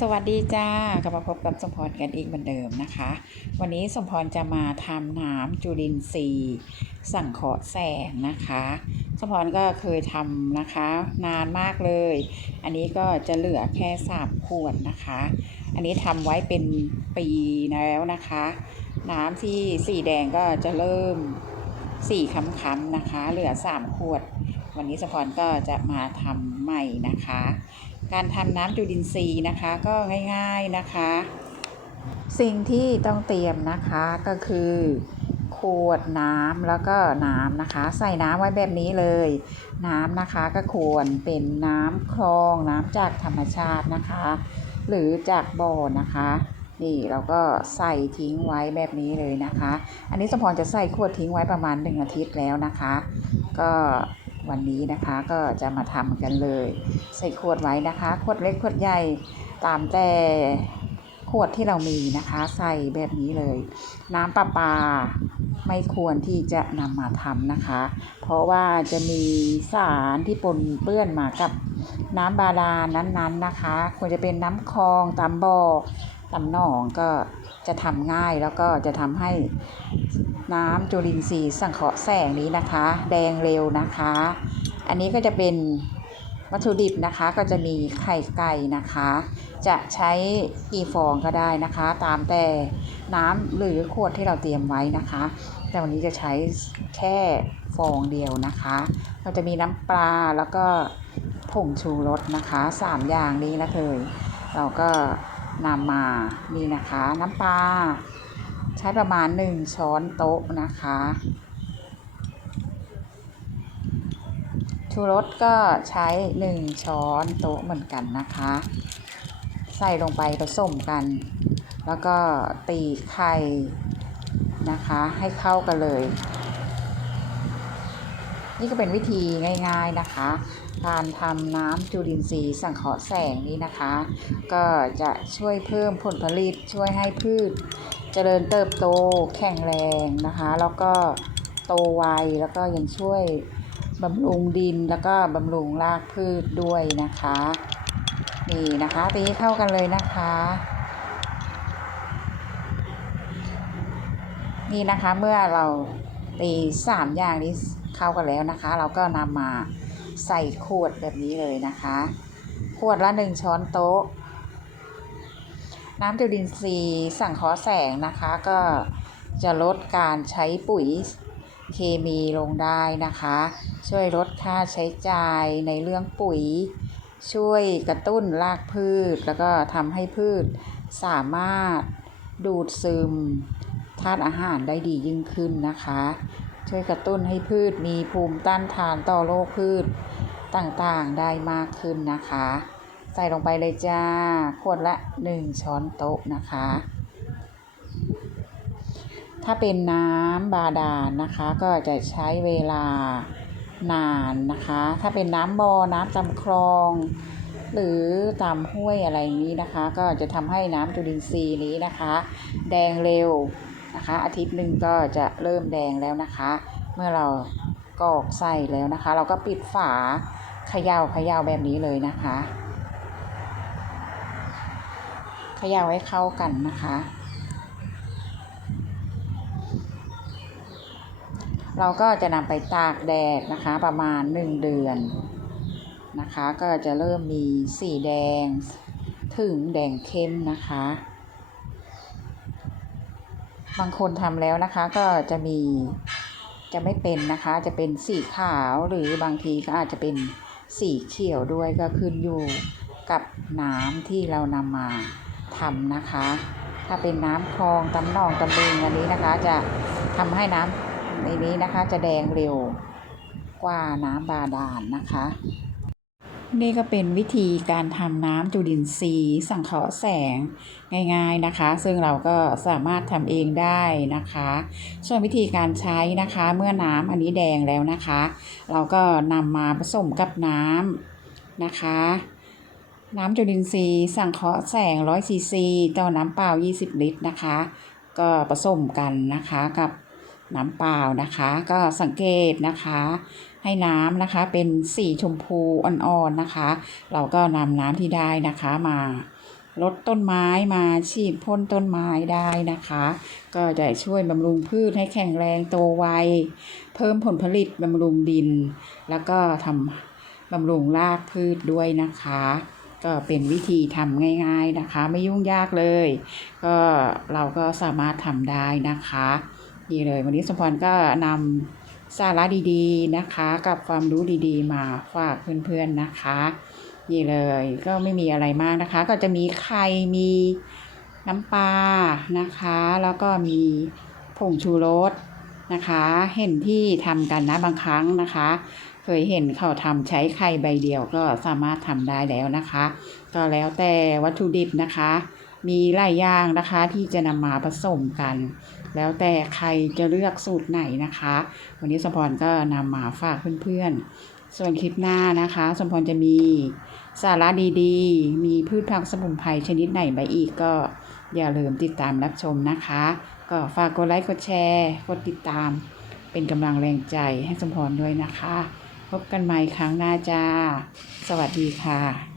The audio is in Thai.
สวัสดีจ้ากลับมาพบกับสมพรกันอีกเหมือนเดิมนะคะ วันนี้สมพรจะมาทำน้ำจุลินทรีย์สังเคราะห์แสงนะคะ สมพรก็เคยทำนะคะ นานมากเลย อันนี้ก็จะเหลือแค่สามขวดนะคะ อันนี้ทำไว้เป็นปีแล้วนะคะ น้ำที่สีแดงก็จะเริ่มสีค้ำๆนะคะ เหลือสามขวด วันนี้สมพรก็จะมาทำใหม่นะคะ การทำน้ำจุลินทรีย์นะคะก็ง่ายๆนะคะ สิ่งที่ต้องเตรียมนะคะก็คือขวดน้ำแล้วก็น้ำนะคะ ใส่น้ำไว้แบบนี้เลย น้ำนะคะก็ควรเป็นน้ำคลองน้ำจากธรรมชาตินะคะ หรือจากบ่อนะคะ นี่เราก็ใส่ทิ้งไว้แบบนี้เลยนะคะ อันนี้สมพรจะใส่ขวดทิ้งไว้ประมาณ1อาทิตย์แล้วนะคะ ก็ วันนี้นะคะก็จะมาทำกันเลย ใส่ขวดไว้นะคะ ขวดเล็กขวดใหญ่ตามแต่ขวดที่เรามีนะคะ ใส่แบบนี้เลย น้ำประปาไม่ควรที่จะนำมาทำนะคะ เพราะว่าจะมีสารที่ปนเปื้อนมากับน้ำบาดาลนั้นๆนะคะ ควรจะเป็นน้ำคลองตามบ่อตามหนองก็จะทำง่ายแล้วก็จะทำให้ น้ำจุลินทรีย์สังเคราะห์แสงนี้นะคะ แดงเร็วนะคะ อันนี้ก็จะเป็นวัตถุดิบนะคะก็จะมีไข่ไก่นะคะ จะใช้กี่ฟองก็ได้นะคะ ตามแต่น้ำหรือขวดที่เราเตรียมไว้นะคะ แต่วันนี้จะใช้แค่ฟองเดียวนะคะ เราจะมีน้ำปลาแล้วก็ผงชูรสนะคะสามอย่างนี้นะเคยเราก็นำมานี่นะคะ น้ำปลา ใช้ประมาณ 1 ช้อนโต๊ะนะคะชูรสก็ใช้ 1 ช้อนโต๊ะเหมือนกันนะคะ ใส่ลงไปผสมกัน แล้วก็ตีไข่นะคะ ให้เข้ากันเลย นี่ก็เป็นวิธีง่ายๆนะคะ การทำน้ำจุลินทรีย์สังเคราะห์แสงนี้นะคะ ก็จะช่วยเพิ่มผลผลิตช่วยให้พืช เจริญเติบโตแข็งแรงนะคะ แล้วก็โตไวแล้วก็ยังช่วยบำรุงดินแล้วก็บำรุงรากพืชด้วยนะคะนี่นะคะตีเข้ากันเลยนะคะ นี่นะคะเมื่อเราตีสามอย่างนี้เข้ากันแล้วนะคะ เราก็นำมาใส่ขวดแบบนี้เลยนะคะ ขวดละหนึ่งช้อนโต๊ะ น้ำจุลินทรีย์สังเคราะห์แสงนะคะ ก็จะลดการใช้ปุ๋ยเคมีลงได้นะคะ ช่วยลดค่าใช้จ่ายในเรื่องปุ๋ย ช่วยกระตุ้นรากพืช แล้วก็ทำให้พืชสามารถดูดซึมธาตุอาหารได้ดียิ่งขึ้นนะคะ ช่วยกระตุ้นให้พืชมีภูมิต้านทานต่อโรคพืชต่างๆได้มากขึ้นนะคะ ใส่ลงไปเลยจ้าขวดละ1ช้อนโต๊ะนะคะ ถ้าเป็นน้ำบาดาลนะคะ ก็จะใช้เวลานานนะคะ ถ้าเป็นน้ำบอ่อน้ำตามคลอง หรือตามห้วยอะไรนี้นะคะ ก็จะทำให้น้ำจุลินทรีย์นี้นะคะ แดงเร็วนะคะ อาทิตย์หนึ่งก็จะเริ่มแดงแล้วนะคะ เมื่อเรากอกใส่แล้วนะคะ เราก็ปิดฝาเขย่าเขย่าแบบนี้เลยนะคะเข ย่าให้เข้ากันนะคะ เราก็จะนำไปตากแดดนะคะประมาณ 1 เดือนนะคะ ก็จะเริ่มมีสีแดงถึงแดงเข้มนะคะ บางคนทำแล้วนะคะก็จะมีจะไม่เป็นนะคะจะเป็นสีขาวหรือบางทีก็อาจจะเป็นสีเขียวด้วยก็ขึ้นอยู่กับน้ำที่เรานำมา ทำนะคะ ถ้าเป็นน้ำคลองตำหนองตำบึงอันนี้นะคะ จะทำให้น้ำในนี้นะคะ จะแดงเร็วกว่าน้ำบาดาลนะคะ นี่ก็เป็นวิธีการทำน้ำจุลินทรีย์สังเคราะห์แสงง่ายๆนะคะ ซึ่งเราก็สามารถทำเองได้นะคะ ส่วนวิธีการใช้นะคะเมื่อน้ำอันนี้แดงแล้วนะคะ เราก็นำมาผสมกับน้ำนะคะ น้ำจุลินทรีย์สังเคราะห์แสง100ซีซีต่อน้ำเปล่า 20 ลิตรนะคะ ก็ผสมกันนะคะกับน้ำเปล่านะคะ ก็สังเกตนะคะ ให้น้ำนะคะเป็นสีชมพูอ่อนๆนะคะ เราก็นำน้ำที่ได้นะคะมาลดต้นไม้มาฉีดพ่นต้นไม้ได้นะคะ ก็จะช่วยบำรุงพืชให้แข็งแรงโตไวเพิ่มผลผลิตบำรุงดิน แล้วก็ทำบำรุงรากพืชด้วยนะคะ ก็เป็นวิธีทำง่ายๆนะคะ ไม่ยุ่งยากเลย ก็เราก็สามารถทำได้นะคะนี่เลย วันนี้สมพรก็นำสาระดีๆนะคะ กับความรู้ดีๆ มาฝากเพื่อนๆนะคะนี่เลยก็ไม่มีอะไรมากนะคะ ก็จะมีไข่มีน้ำปลานะคะ แล้วก็มีผงชูรสนะคะ เห็นที่ทำกันนะบางครั้งนะคะ เคยเห็นเขาทำใช้ไข่ใบเดียวก็สามารถทำได้แล้วนะคะ ก็แล้วแต่วัตถุดิบนะคะ มีหลายอย่างนะคะที่จะนำมาผสมกัน แล้วแต่ใครจะเลือกสูตรไหนนะคะ วันนี้สมพรก็นำมาฝากเพื่อนๆ ส่วนคลิปหน้านะคะ สมพรจะมีสาระดีๆ มีพืชผักสมุนไพรชนิดไหนไปอีกก็อย่าลืมติดตามรับชมนะคะ ก็ฝากกดไลค์กดแชร์ กดติดตาม เป็นกำลังแรงใจให้สมพรด้วยนะคะ พบกันใหม่ครั้งหน้าจ้า สวัสดีค่ะ